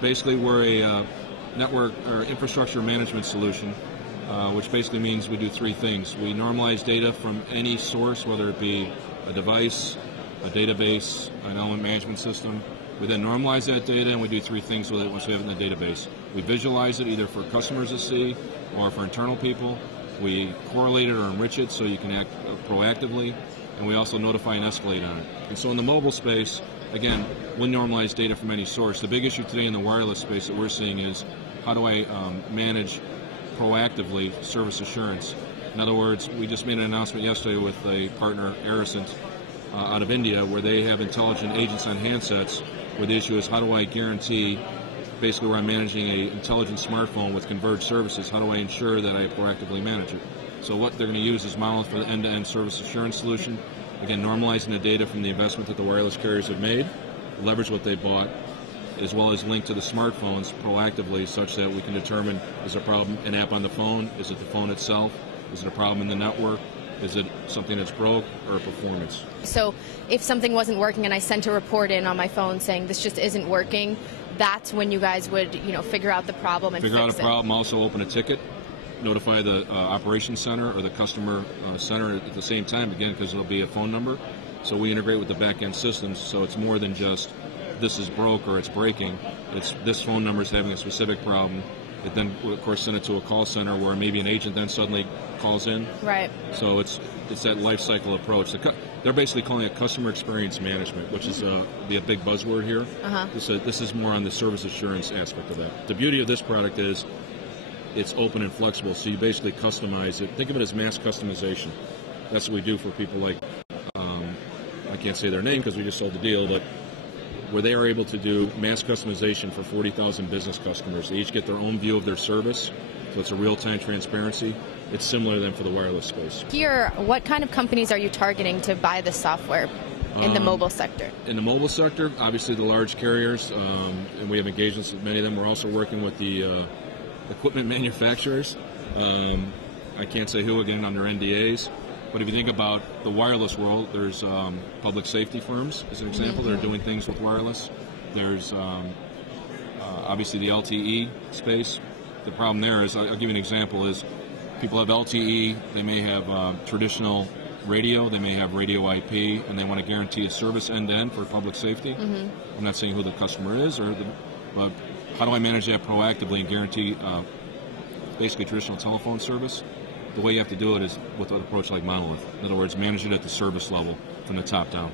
Basically, we're a network or infrastructure management solution, which basically means we do three things. We normalize data from any source, whether it be a device, a database, an element management system. We then normalize that data, and we do three things with it once we have it in the database. We visualize it either for customers to see or for internal people. We correlate it or enrich it so you can act proactively, and we also notify and escalate on it. And so in the mobile space, again, we normalize data from any source. The big issue today in the wireless space that we're seeing is how do I manage proactively service assurance? In other words, we just made an announcement yesterday with a partner, Aricent, out of India, where they have intelligent agents on handsets, where the issue is how do I guarantee, basically where I'm managing an intelligent smartphone with converged services, how do I ensure that I proactively manage it? So what they're going to use is Monolith for the end-to-end service assurance solution. Again, normalizing the data from the investment that the wireless carriers have made, leverage what they bought, as well as link to the smartphones proactively such that we can determine, is there a problem, an app on the phone, is it the phone itself, is it a problem in the network, is it something that's broke, or performance? So if something wasn't working and I sent a report in on my phone saying this just isn't working, that's when you guys would, figure out the problem and figure out fix a problem, also open a ticket, notify the operations center or the customer center at the same time, again, because it'll be a phone number. So we integrate with the back-end systems, so it's more than just this is broke or it's breaking. It's this phone number is having a specific problem. It then, of course, send it to a call center where maybe an agent then suddenly calls in. Right. So it's that life cycle approach. They're basically calling it customer experience management, which is a big buzzword here. This is more on the service assurance aspect of that. The beauty of this product is it's open and flexible, so you basically customize it. Think of it as mass customization. That's what we do for people like, I can't say their name because we just sold the deal, but where they are able to do mass customization for 40,000 business customers. They each get their own view of their service, so it's a real-time transparency. It's similar then for the wireless space. Here, what kind of companies are you targeting to buy this software in the mobile sector? In the mobile sector, obviously the large carriers, and we have engagements with many of them. We're also working with the equipment manufacturers. I can't say who, again, under NDAs. But if you think about the wireless world, there's public safety firms, as an example, that are doing things with wireless. There's obviously the LTE space. The problem there is, I'll give you an example, is people have LTE, they may have traditional radio, they may have radio IP, and they want to guarantee a service end-to-end for public safety. I'm not saying who the customer is, but how do I manage that proactively and guarantee basically traditional telephone service? The way you have to do it is with an approach like Monolith. In other words, manage it at the service level from the top down.